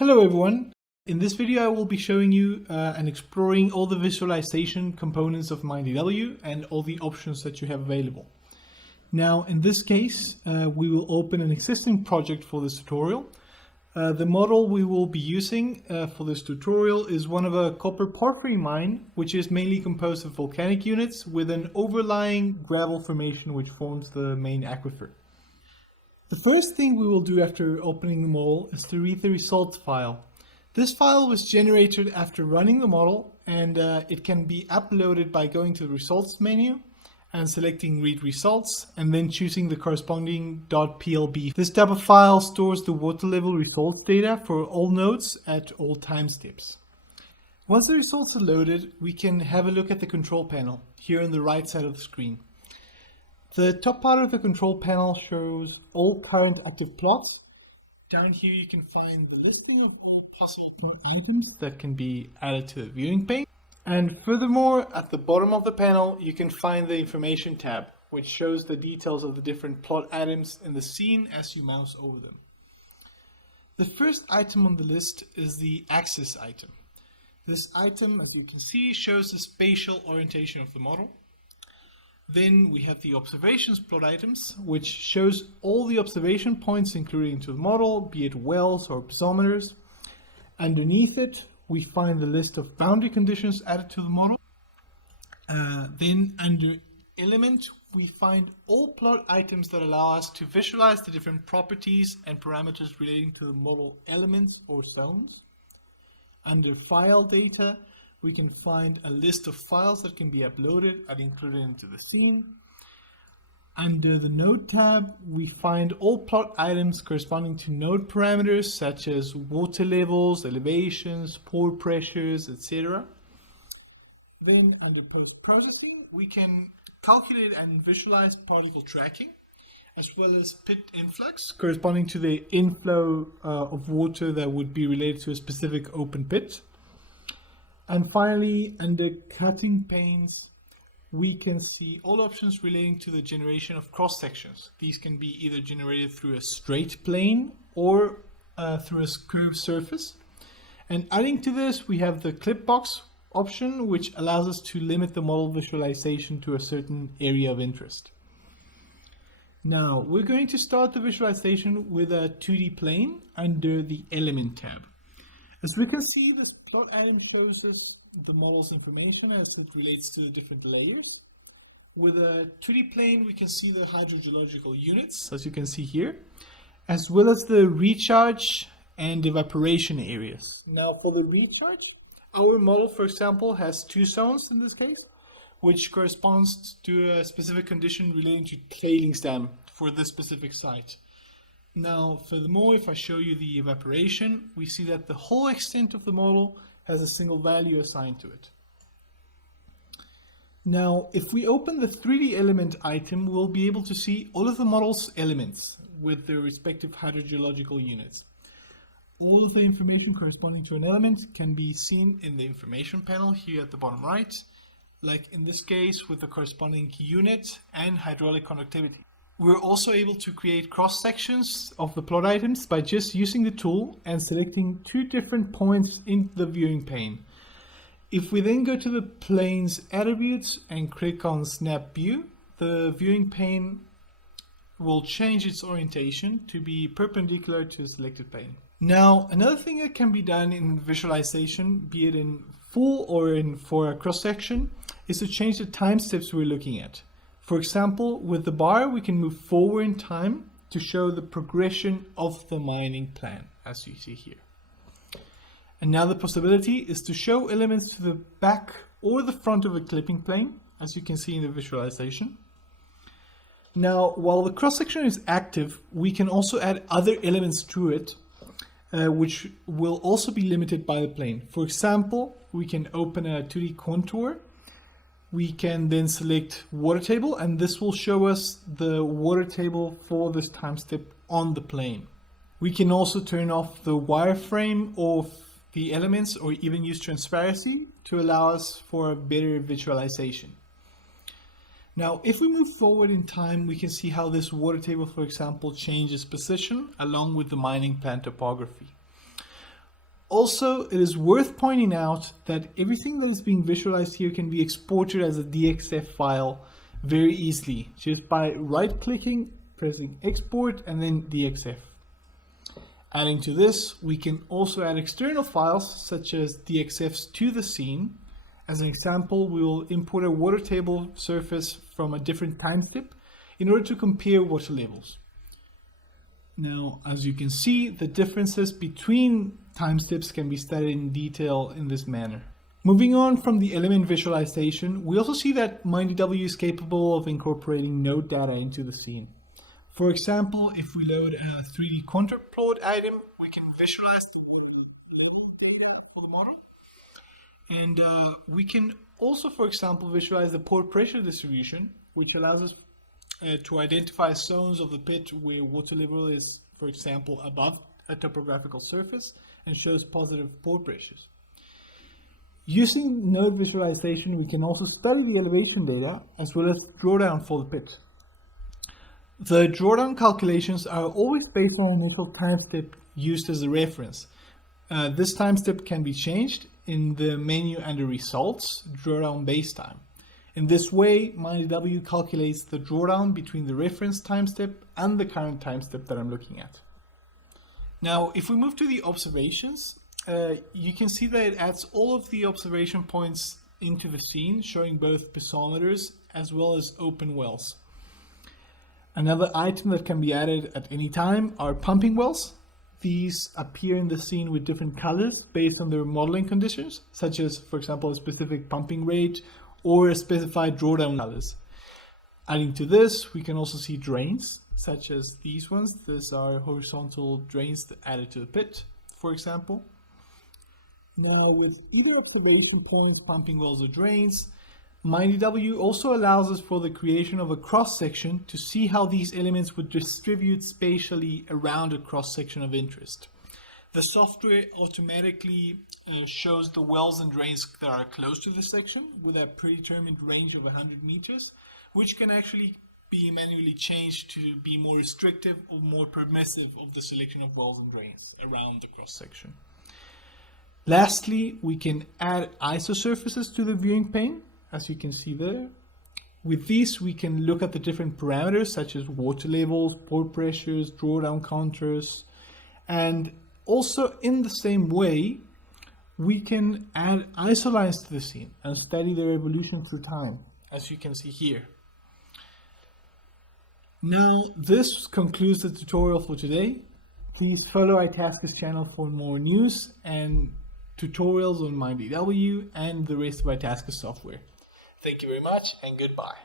Hello everyone. In this video I will be showing you and exploring all the visualization components of MINEDW and all the options that you have available. Now in this case we will open an existing project for this tutorial. The model we will be using for this tutorial is one of a copper porphyry mine, which is mainly composed of volcanic units with an overlying gravel formation which forms the main aquifer. The first thing we will do after opening the model is to read the results file. This file was generated after running the model, and it can be uploaded by going to the results menu and selecting read results and then choosing the corresponding .plb. This type of file stores the water level results data for all nodes at all time steps. Once the results are loaded, we can have a look at the control panel here on the right side of the screen. The top part of the control panel shows all current active plots. Down here you can find the listing of all possible plot items that can be added to the viewing pane. And furthermore, at the bottom of the panel you can find the information tab, which shows the details of the different plot items in the scene as you mouse over them. The first item on the list is the axis item. This item, as you can see, shows the spatial orientation of the model. Then we have the observations plot items, which shows all the observation points included into the model, be it wells or piezometers. Underneath it, we find the list of boundary conditions added to the model. Then under element, we find all plot items that allow us to visualize the different properties and parameters relating to the model elements or zones. Under file data, we can find a list of files that can be uploaded and included into the scene. Under the node tab, we find all plot items corresponding to node parameters such as water levels, elevations, pore pressures, etc. Then under post-processing, we can calculate and visualize particle tracking, as well as pit influx, corresponding to the inflow of water that would be related to a specific open pit. And finally, under cutting panes, we can see all options relating to the generation of cross-sections. These can be either generated through a straight plane or through a curved surface. And adding to this, we have the clip box option, which allows us to limit the model visualization to a certain area of interest. Now, we're going to start the visualization with a 2D plane under the element tab. As we can see, this plot item shows us the model's information as it relates to the different layers. With a 2D plane, we can see the hydrogeological units, as you can see here, as well as the recharge and evaporation areas. Now for the recharge, our model, for example, has two zones in this case, which corresponds to a specific condition relating to tailings dam for this specific site. Now, furthermore, if I show you the evaporation, we see that the whole extent of the model has a single value assigned to it. Now, if we open the 3D element item, we'll be able to see all of the model's elements with their respective hydrogeological units. All of the information corresponding to an element can be seen in the information panel here at the bottom right, like in this case with the corresponding unit and hydraulic conductivity. We're also able to create cross-sections of the plot items by just using the tool and selecting two different points in the viewing pane. If we then go to the plane's attributes and click on Snap View, the viewing pane will change its orientation to be perpendicular to the selected plane. Now, another thing that can be done in visualization, be it in full or for a cross-section, is to change the time steps we're looking at. For example, with the bar, we can move forward in time to show the progression of the mining plan, as you see here. Another possibility is to show elements to the back or the front of a clipping plane, as you can see in the visualization. Now, while the cross-section is active, we can also add other elements to it, which will also be limited by the plane. For example, we can open a 2D contour. We can then select water table, and this will show us the water table for this time step on the plane. We can also turn off the wireframe of the elements or even use transparency to allow us for a better visualization. Now, if we move forward in time, we can see how this water table, for example, changes position along with the mining plan topography. Also, it is worth pointing out that everything that is being visualized here can be exported as a DXF file very easily, just by right-clicking, pressing export, and then DXF. Adding to this, we can also add external files such as DXFs to the scene. As an example, we will import a water table surface from a different time step in order to compare water levels. Now, as you can see, the differences between time steps can be studied in detail in this manner. Moving on from the element visualization, we also see that MINEDW is capable of incorporating node data into the scene. For example, if we load a 3D contour plot item, we can visualize the level data for the model. And we can also, for example, visualize the pore pressure distribution, which allows us to identify zones of the pit where water level is, for example, above a topographical surface and shows positive pore pressures. Using node visualization, we can also study the elevation data as well as drawdown for the pit. The drawdown calculations are always based on an initial time step used as a reference. This time step can be changed in the menu under results, drawdown base time. In this way, MINEDW calculates the drawdown between the reference time step and the current time step that I'm looking at. Now, if we move to the observations, you can see that it adds all of the observation points into the scene, showing both piezometers as well as open wells. Another item that can be added at any time are pumping wells. These appear in the scene with different colors based on their modeling conditions, such as, for example, a specific pumping rate or a specified drawdown colors. Adding to this, we can also see drains, such as these ones. These are horizontal drains added to the pit, for example. Now, with either observation points, pumping wells, or drains, MINEDW also allows us for the creation of a cross-section to see how these elements would distribute spatially around a cross-section of interest. The software automatically shows the wells and drains that are close to the section with a predetermined range of 100 meters, which can actually be manually changed to be more restrictive or more permissive of the selection of wells and drains around the cross-section. Lastly, we can add isosurfaces to the viewing pane, as you can see there. With these, we can look at the different parameters such as water levels, pore pressures, drawdown contours, and also in the same way, we can add isolines to the scene and study their evolution through time, as you can see here. Now, this concludes the tutorial for today. Please follow Itasca's channel for more news and tutorials on MINEDW and the rest of Itasca software. Thank you very much and goodbye.